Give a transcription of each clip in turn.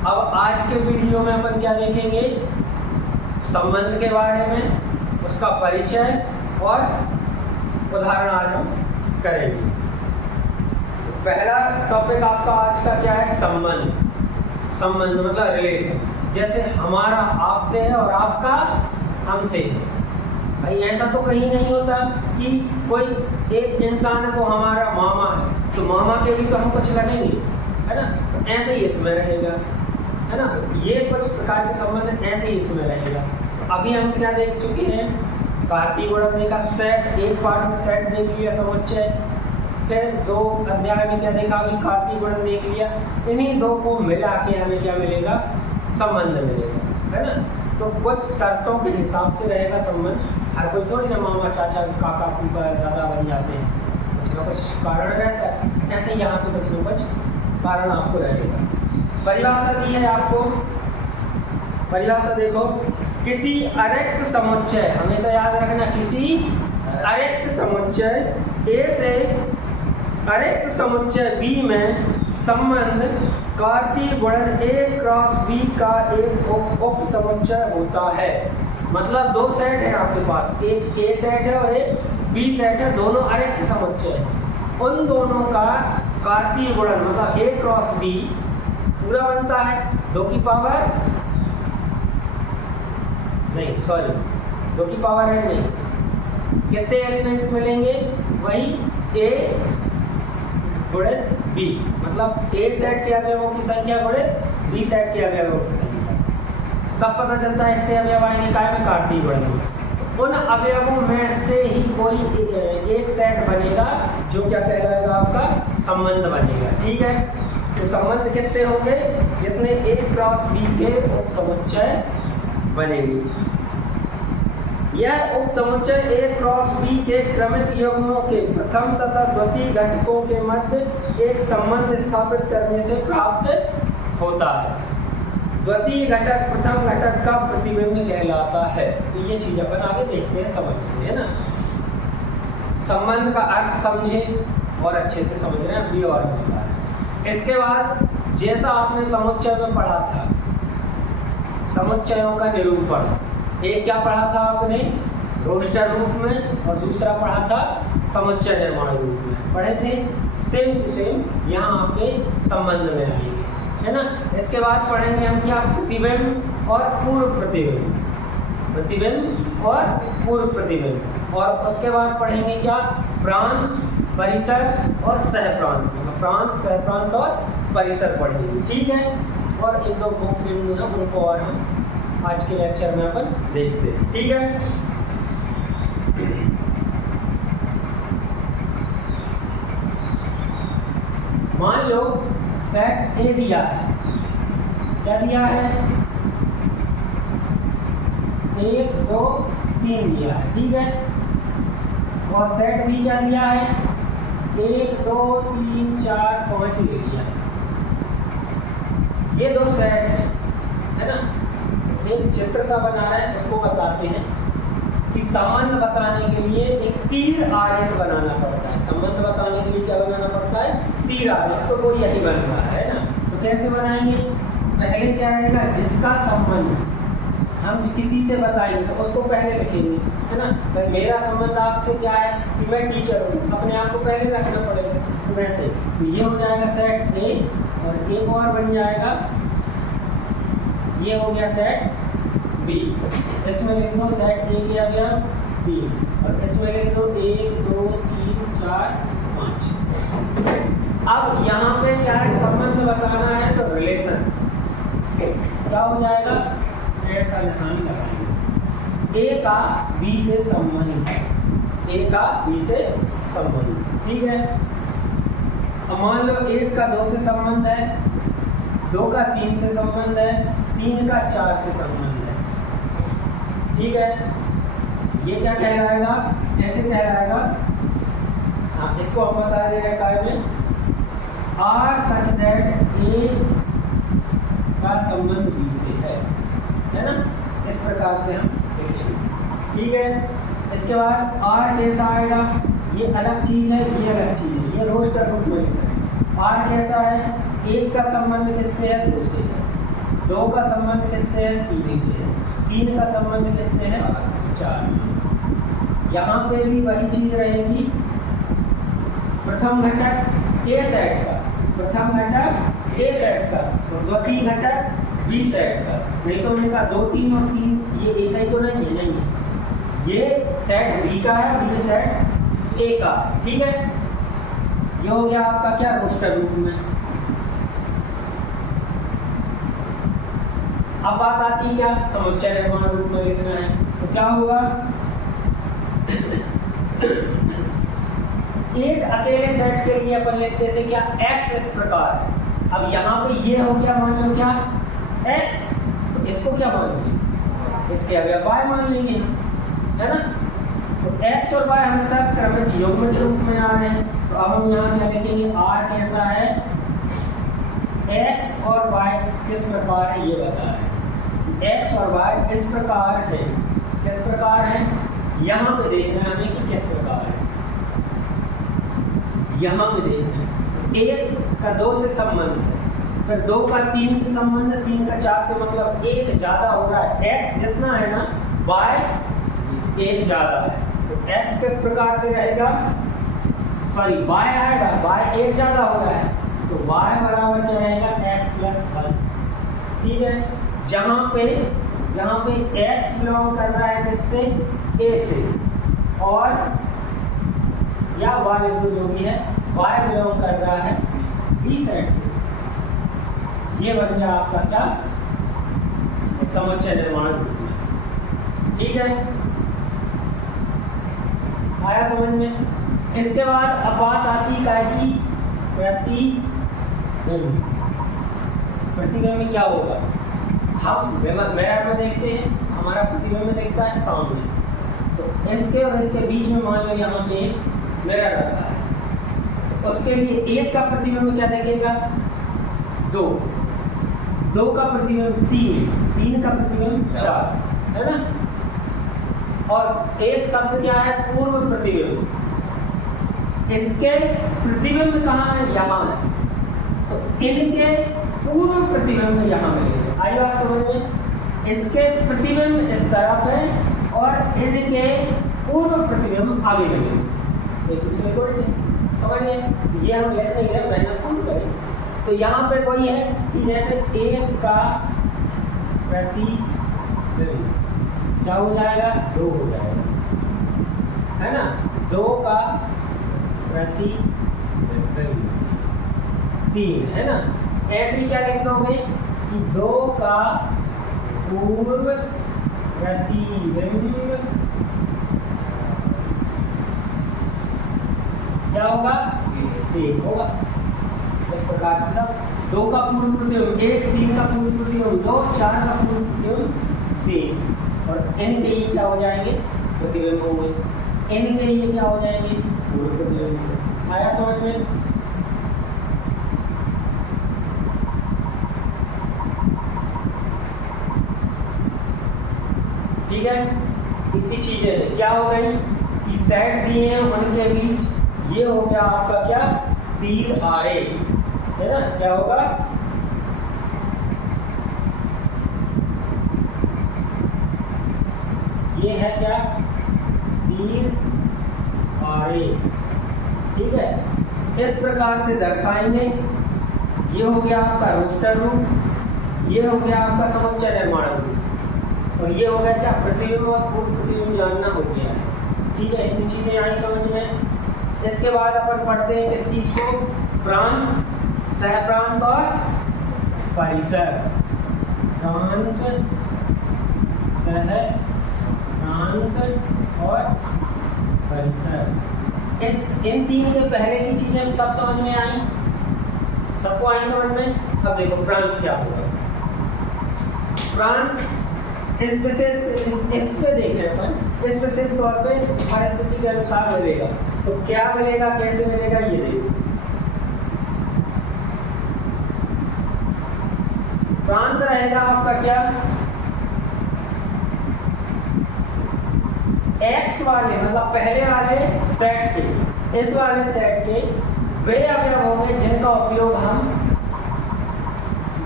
अब आज के वीडियो में अपन क्या देखेंगे, संबंध के बारे में, उसका परिचय और उदाहरण आज हम करेंगे। पहला टॉपिक आपका आज का क्या है, संबंध। संबंध मतलब रिलेशन, जैसे हमारा आपसे है और आपका हमसे है। भाई ऐसा तो कहीं नहीं होता कि कोई एक इंसान को हमारा मामा है तो मामा के भी तो हम कुछ लगेंगे, है ना। तो ऐसे ही इसमें रहेगा, है ना। ये कुछ प्रकार के संबंध ऐसे ही इसमें रहेगा। अभी हम क्या देख चुके हैं, कार्तीय गुणन का सेट, एक पार्ट में सेट देख लिया, समुच्चय। फिर 2 अध्याय में क्या देखा, अभी कार्तीय गुणन देख लिया। इन्हीं 2 को मिला के हमें क्या मिलेगा, संबंध मिलेगा, है ना। तो कुछ शर्तों के हिसाब से रहेगा संबंध। हर कोई थोड़ी ना मामा चाचा काका फूफा दादा बन जाते हैं, कुछ ना कुछ कारण रहता है। ऐसे ही यहाँ पे कुछ ना कुछ कारण आपको रहेगा। परिभाषा दी है आपको, परिभाषा देखो, किसी अरिक्त समुच्चय, हमेशा याद रखना, किसी अरिक्त समुच्चय ए से अरिक्त समुच्चय बी में संबंध कार्तीय गुणन A क्रॉस B का एक उप समुच्चय होता है। मतलब 2 सेट है आपके पास, एक A सेट है और एक B सेट है, दोनों अरिक्त समुच्चय है। उन दोनों का कार्तीय गुणन मतलब A क्रॉस B पूरा बनता है 2 की पावर नहीं, सॉरी 2 की पावर है नहीं। कितने एलिमेंट्स मिलेंगे, वही A गुणित B, मतलब A सेट के अवयवों की संख्या गुणित B सेट के अवयवों की संख्या। कब पता चलता है इतने अवयव आएंगे, काय में, कार्तीय गुणन में। उन अवयवों में से ही कोई एक सेट बनेगा जो क्या कहलाएगा, आपका संबंध बनेगा। ठीक है, तो संबंध कितने होंगे, जितने A क्रॉस B के उप समुच्चय बनेंगे। यह उप समुच्चय A क्रॉस B के क्रमित युग्मों के प्रथम तथा द्वितीय घटकों के मध्य एक संबंध स्थापित करने से प्राप्त होता है। द्वितीय घटक प्रथम घटक का प्रतिबिंब कहलाता है। तो ये चीज अपन आगे देखते हैं, समझते हैं ना। संबंध का अर्थ समझे और अच्छे से समझ रहे हैं, अभी और बता रहे हैं। इसके बाद जैसा आपने समुच्चय में पढ़ा था, समुच्चयों का निरूपण, एक क्या पढ़ा था आपने, रोस्टर रूप में, और दूसरा पढ़ा था समुच्चय निर्माण रूप में, पढ़े थे। सेम टू सेम यहाँ आपके संबंध में आएंगे, है ना। इसके बाद पढ़ेंगे हम क्या, प्रतिबिंब और पूर्व प्रतिबिंब, प्रतिबिंब और पूर्व प्रतिबिंब। और उसके बाद पढ़ेंगे क्या, प्रांत, परिसर और सहप्रांत, मतलब प्रांत, सहप्रांत और परिसर पढ़ेंगे। ठीक है, और 1-2 मुख्य बिंदु हैं, उनको और हम आज के लेक्चर में अपन देखते हैं। ठीक है, मान लो सेट ए दिया है, क्या दिया है, 1 2 3 दिया है। ठीक है, और सेट बी क्या दिया है, 1 2 3 4 5 ले लिया है। ये 2 सेट है ना। एक चित्र सा बना रहा है, उसको बताते हैं कि संबंध बताने के लिए एक तीर आरेख बनाना पड़ता है। संबंध बताने के लिए क्या बनाना पड़ता है, तीर आरेख। तो वो यही बन रहा है ना। तो कैसे बनाएंगे, पहले क्या आएगा, जिसका संबंध हम किसी से बताएंगे तो उसको पहले लिखेंगे, है ना। भाई मेरा संबंध आपसे क्या है कि मैं टीचर हूँ, अपने आप को पहले रखना पड़ेगा। तो वैसे तो ये हो जाएगा सेट ए, और एक और बन जाएगा, ये हो गया सेट बी। इसमें लिख दो सेट ए के अवयव बी, और इसमें लिख दो 1 2 3 4 5। अब यहाँ पे क्या है, संबंध बताना है तो रिलेशन क्या हो जाएगा, ऐसा निशान लगाएंगे, ए का बी से संबंध, ए का बी से संबंध। ठीक है, अब मान लो 1 का 2 से संबंध है, 2 का 3 से संबंध है, 3 का 4 से संबंध है। ठीक है, ये क्या कहलाएगा, ऐसे कहलाएगा। हाँ, इसको हम बता दे रहे कार्य में, आर सच दैट ए का संबंध बी से है ना। इस प्रकार से हम लिखेंगे। ठीक है, इसके बाद आर कैसा आएगा, ये अलग चीज है, ये अलग चीज है, ये रोस्टर रूप में लिख रहे हैं। आर कैसा है, एक का संबंध किससे है, दो से है, दो का संबंध किससे है, तीन से है, तीन का संबंध किससे है, चार से। यहाँ पे भी वही चीज रहेगी, प्रथम घटक ए सेट का, प्रथम घटक ए सेट का और द्वितीय घटक बी सेट का। नहीं तो हमने कहा 2 3 और 3 ये एक ही तो नहीं है, नहीं है, ये सेट बी का है और ये सेट ए का है, ठीक है। ये हो गया आपका क्या, रोस्टर रूप में। अब बात आती है क्या, समुच्चय निर्माण रूप में लिखना है, तो क्या होगा, एक अकेले सेट के लिए अपन लिखते थे क्या, x इस प्रकार है। अब यहाँ पे ये हो गया, मान लो क्या x, तो इसको क्या मान लेंगे, इसके अवयव y मान लेंगे, है ना। तो x और y हमेशा क्रमिक युग्म के रूप में आ रहे हैं, तो अब हम यहाँ क्या लिखेंगे, r कैसा है, x और y किस प्रकार है ये बता रहे हैं। x और y इस प्रकार है, किस प्रकार है, यहाँ पे देखना है हमें कि किस प्रकार है, यहाँ पे देखना है। एक का 2 से संबंध है, फिर 2 का 3 से संबंध है, 3 का 4 से, मतलब एक ज्यादा हो रहा है, x जितना है ना y एक ज्यादा है, तो x किस प्रकार से रहेगा, सॉरी y आएगा, y एक ज्यादा हो रहा है, तो y बराबर क्या रहेगा, x प्लस 1, ठीक है। जहाँ पे x बिलोंग कर रहा है किससे, a से, और या y बिल्कुल जो भी है, y बिलोंग कर रहा है b सेट से। ये बन गया आपका क्या, समुच्चय निर्माण, ठीक है, आया समझ में। इसके बाद अब बात आती है कि प्रतिबिंब, प्रतिबिंब में क्या होगा, हम मिरर में देखते हैं, हमारा प्रतिबिंब देखता है सामने, तो इसके और इसके बीच में मान लो यहाँ पे एक मिरर रखा है, तो उसके लिए एक का प्रतिबिंब क्या देखेगा, 2, 2 का प्रतिबिंब 3, 3 का प्रतिबिंब 4, है ना। और एक शब्द क्या है, पूर्व प्रतिबिंब, इसके प्रतिबिंब कहाँ है, यहाँ है, तो इनके पूर्व प्रतिबिंब यहाँ मिलेंगे। आई बात समझ में, इसके प्रतिबिंब इस तरफ है और इनके पूर्व प्रतिबिंब आगे मिलेंगे, एक दूसरे को समझ गए। ये हम लिख नहीं रहे, मेहनत हम करें। तो यहाँ पे वही है कि जैसे एक का प्रतिबिंब क्या हो जाएगा, 2 हो जाएगा, है ना, 2 का प्रतिबिंब 3, है ना। ऐसे ही क्या लिख दोगे कि 2 का पूर्व प्रतिबिंब क्या होगा, 1 होगा। इस प्रकार से सब 2 का पूर्व प्रतिबिंब 1, 3 का पूर्व प्रतिबिंब 2, 4 का पूर्व प्रतिबिंब 3, और n के ये क्या हो जाएंगे, प्रतिबिंब होंगे, n के ये क्या हो जाएंगे, पूर्व प्रतिबिंब। आया समझ में। ठीक है, इतनी चीजें हैं। क्या हो गई कि सेट दिए हैं, उनके बीच ये हो गया आपका क्या, तीर आरे, है ना। क्या होगा, ये है क्या, तीर आरे, ठीक है। इस प्रकार से दर्शाएंगे। ये हो गया आपका रोस्टर रूप, ये हो गया आपका समुच्चय निर्माण रूप, और ये हो गया क्या, प्रतिबिंब और पूर्व प्रतिबिंब जानना हो गया है, ठीक है। इतनी चीजें आई समझ में। इसके बाद अपन पढ़ते हैं इस चीज को, प्रांत, सहप्रांत और परिसर। प्रांत, सहप्रांत और परिसर, इन 3 के पहले की चीजें सब समझ में आई, सबको आई समझ में। अब देखो प्रांत क्या होगा। प्रांत इस पे देखें अपन, इस विशेष तौर पे परिस्थिति के अनुसार मिलेगा, तो क्या मिलेगा, कैसे मिलेगा, ये देखो। प्रांत रहेगा आपका क्या, x वाले मतलब पहले वाले सेट के, इस वाले सेट के वे अवयव होंगे जिनका उपयोग हम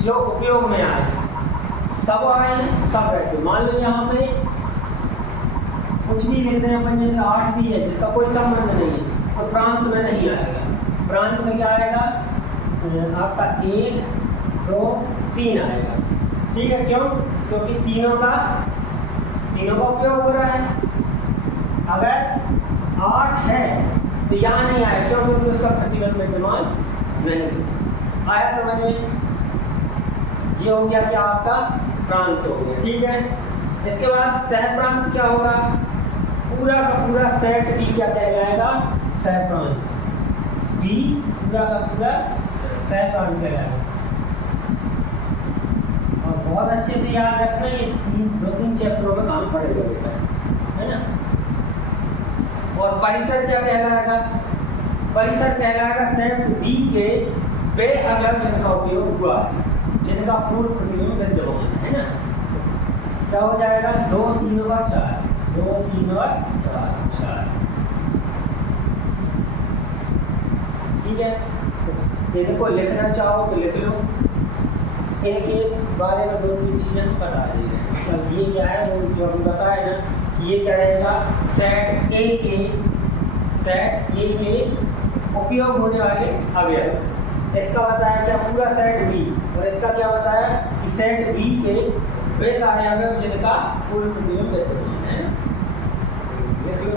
जो उपयोग में आए, सब आए हैं, सब रहते। मान लो यहाँ पे कुछ भी लिख दें अपन, जैसे 8 भी है जिसका कोई संबंध नहीं है, तो प्रांत में नहीं आएगा। प्रांत में क्या आएगा? आपका 1, 2, 3 आएगा। ठीक है, क्यों? क्योंकि तीनों का उपयोग हो रहा है। अगर 8 है तो यहाँ नहीं आया, क्यों? क्योंकि उसका प्रतिबंध विद्यमान नहीं आया। समझ में? ये हो गया क्या? आपका प्रांत हो गया। ठीक है, इसके बाद सह प्रांत क्या होगा? पूरा का पूरा सेट भी क्या कहलाएगा? सह प्रांत। भी पूरा का पूरा सह प्रांत कहलाएगा। और बहुत अच्छे से याद रखना, ये 2-3 चैप्टरों में काम पड़ेगा बेटा, है ना। और परिसर क्या कहलाएगा? परिसर कहलाएगा सेट बी के वे अवयव जिनका उपयोग हुआ है, जिनका पूर्व प्रतिबिंब विद्यमान है ना। क्या हो जाएगा? 2, 3 और 4, 2, 3 और 4। ठीक है, इनको लिखना चाहो तो लिख लो। इनके बारे में 2-3 चीजें हम बता दे रहे हैं। मतलब ये क्या है, वो जो हम बताए ना, ये क्या रहेगा? सेट ए के उपयोग होने वाले अवयव। इसका बताया क्या? पूरा सेट बी। और इसका क्या बताया कि सेट बी के वे सारे अवयव जिनका पूर्व प्रतिबिंब विद्यमान है। लिख लो।